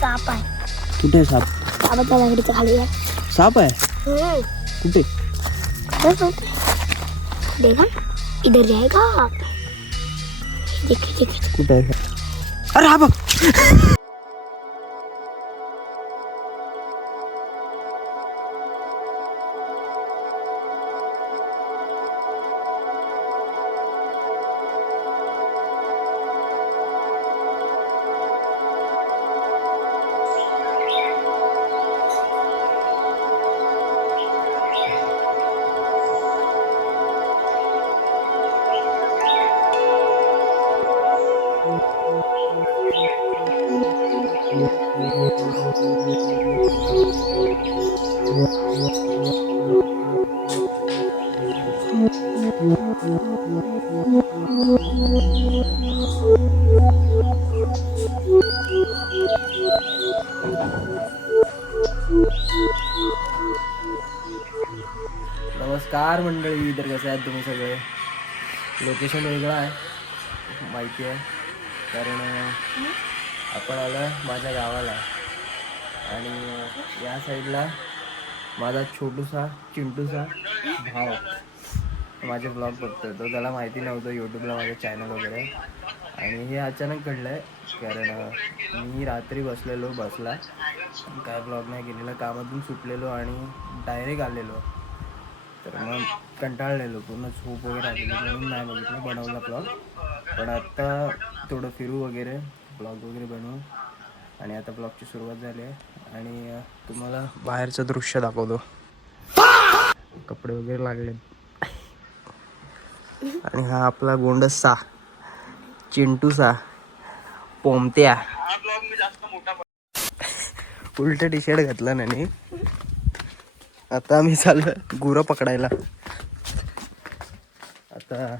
साप आहे. कुठे साप? सापाच्या दगडीच्या खाली आहे. साप आहे कुठे? देखा इधर जाएगा. देख कुठे आहे? अरे हा बघ. नमस्कार मंडळी, तर कसे आहेत तुम्ही सगळे? लोकेशन वेगळं आहे माहिती आहे, कारण आपण आलो माझ्या गावाला आणि या साईडला माझा छोटूसा चिंटूसा भाव माझे ब्लॉग बघतोय. तो त्याला माहिती नव्हतं यूट्यूबला माझं चॅनल वगैरे, आणि हे अचानक घडलं आहे. कारण मी रात्री बसला काय ब्लॉग नाही केलेला, कामातून सुटलेलो आणि डायरेक्ट आलेलो. तर मग कंटाळलेलो, पूर्ण झोप वगैरे आलेली म्हणून नाही बघितलं, बनवला ब्लॉग. पण आत्ता थोडं फिरू वगैरे, ब्लॉग वगैरे बनवू आणि आता ब्लॉगची सुरुवात झाली आहे. आणि तुम्हाला बाहेरचं दृश्य दाखवतो. कपडे वगैरे लागले आणि हा आपला गोंडसा चिंटूसा पोमत्या. उलट टी शर्ट घातला नाही. आता आम्ही चाललो गुरं पकडायला. आता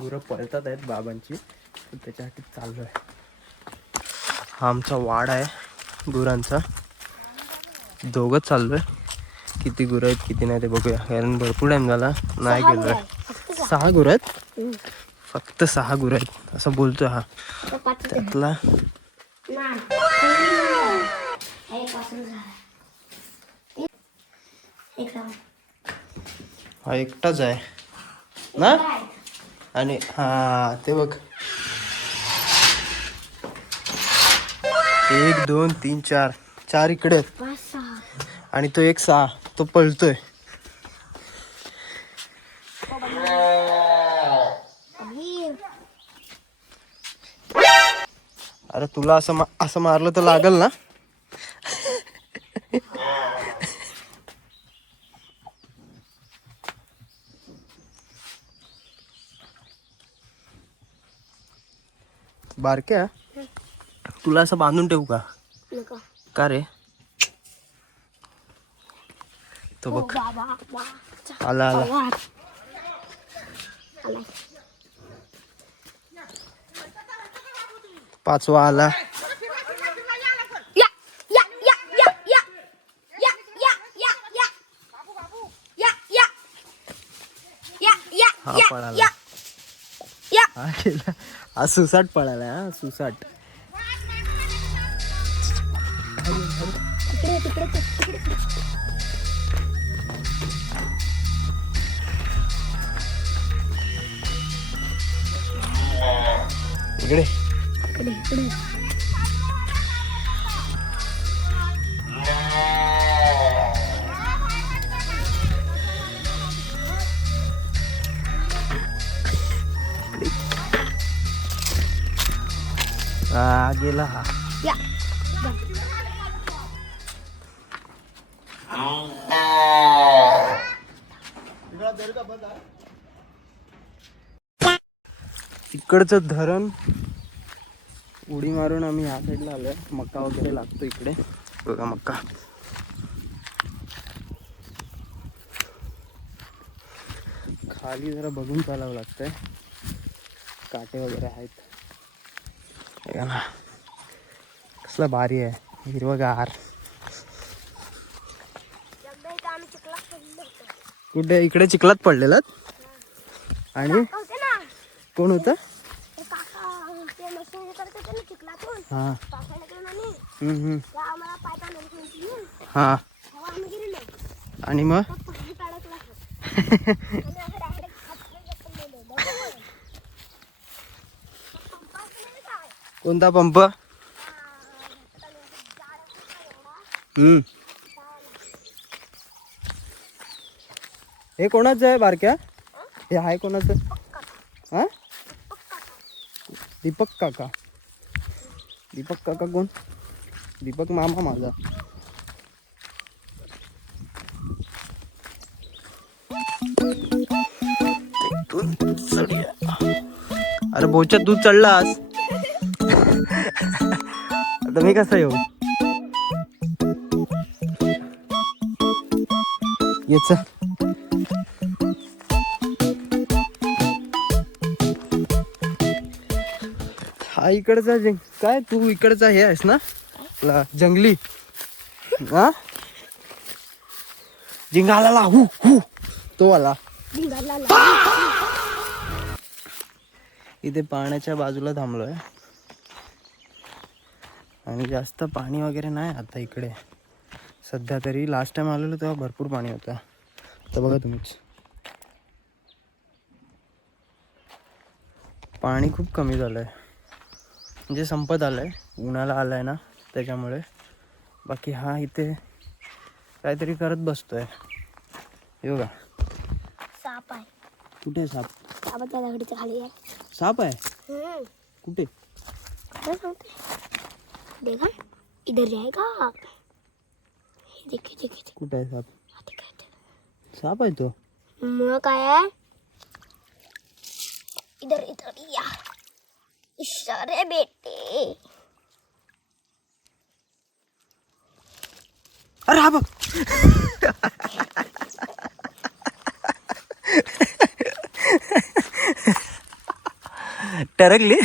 गुरं पळतात आहेत बाबांची, तर त्याच्यासाठी चाललो आहे. हा आमचा वाड आहे गुरांचा. दोघंच चाललो आहे. किती गुरं आहेत किती नाही ते बघूया, कारण भरपूर टाईम झाला नाही गेलो आहे. 6 गुरं आहेत, फक्त 6 गुरं आहेत असं बोलतो हा. त्यातला हा एकटाच आहे ना. आणि हा ते बघ, 1 2 3 4 इकडे आहेत आणि तो एक 6 तो पळतोय. अरे तुला असं मारलं तर लागल ना. बारक्या, तुला असं बांधून ठेवू का? का रे? तो बघ आला आला. पाचवा आला. हा पळाला. हा गेला. हा सुसाट पळाला. हा सुसाट. इकडे हा गेला. हा इकडचं धरण उडी मारून आम्ही ह्या साईडला आलोय. मका वगैरे लागतो इकडे बघा. मका खाली जरा बघून चालावं लागतंय, काटे वगैरे आहेत. ना कसला भारी आहे, हिरवगार. कुठे? इकडे चिखलात पडलेलं. आणि कोण होतं? हा तेव्हा आम्हाला पाय पाण्याला सांगितली ना. हा तेव्हा आम्ही गेलेलो. आणि मग तर पाणी अडकला असं. आणि असं direct हातमध्ये पडलेलो. बरोबर. तर पंपाचं नाही काय? कोणता पंप? हे कोणाचं आहे बारक्या? हे आहे कोणाचं? हा दीपक काका. दीपक काका कोण? दीपक मामा माझा. अरे बोच्यात दूध चढलास. आता मी कसं येऊ? याच हा इकडचा काय तू इकडचा हे आहेस ना आपला जंगली हा जिंगाला हु हु तो आला. इथे पाण्याच्या बाजूला थांबलोय आणि जास्त पाणी वगैरे नाही आता इकडे सध्या तरी. लास्ट टाइम आलेलो तेव्हा भरपूर पाणी होतं. तर बघा तुम्हीच पाणी खूप कमी झालंय म्हणजे संपत आलंय. उन्हाळा आलाय ना त्याच्यामुळे. बाकी हा इथे काहीतरी करत बसतोय. हे बघा साप आहे. कुठे आहे साप? सापाच्या दगडीच्या खाली आहे. साप आहे कुठे? काय सांगते? देखा इधर जाएगा. देख कुठे आहे साप? साप आहे तो. मग काय आहे? इधर इधर या. इशारे बेटे. अरे हा बघ. टरकली.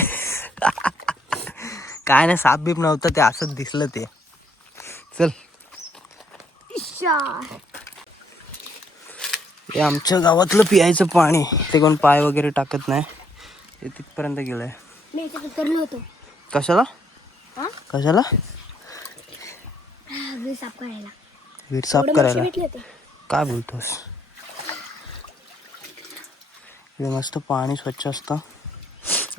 काय नाही साप बीप नव्हतं ते असंच दिसलं ते. चल हे आमच्या गावातलं पियायचं पाणी. ते कोण पाय वगैरे टाकत नाही. ते तिथपर्यंत गेलंय. मी इथे करलो होतो. कशाला? कशाला? वीर साफ करायला. वीर साफ करायला? भेटले होते. काय बोलतोस? हे मस्त पाणी स्वच्छ असतं.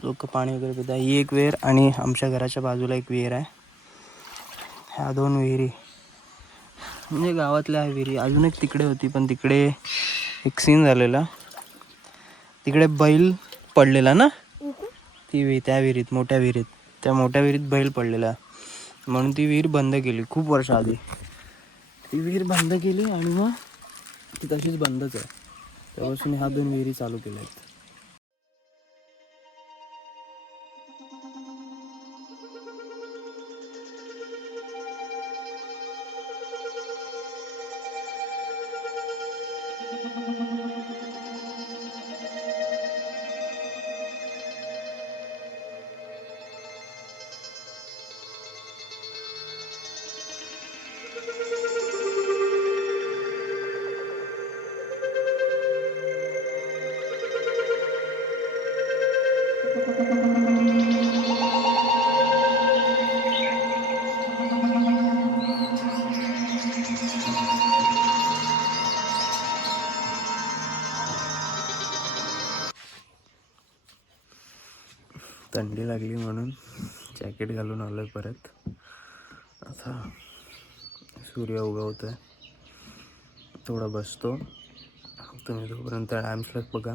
लोक पाणी वगैरे पितात. ही एक विहीर आणि आमच्या घराच्या बाजूला एक विहीर आहे. ह्या दोन विहिरी म्हणजे गावातल्या विहिरी. अजून एक तिकडे होती पण तिकडे एक सीन झालेला. तिकडे बैल पडलेला ना त्या विहिरीत मोठ्या विहिरीत. त्या मोठ्या विहिरीत बैल पडलेला म्हणून ती विहीर बंद केली खूप वर्ष आधी. ती विहीर बंद केली आणि मग ती तशीच बंदच आहे. तेव्हापासून ह्या दोन विहिरी चालू केल्या आहेत. थंडी लागली म्हणून जॅकेट घालून आलोय परत. आता सूर्य उगवतोय. थोडा बसतो. तुम्ही तोपर्यंत टाइम स्लॅग बघा.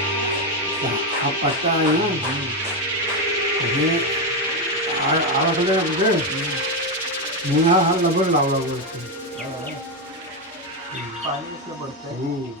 हा पट्टा आहे ना हे आळाखड्या कुठे म्हणून हा लबड लावला वरती पाणी कसं पडतंय हम्म.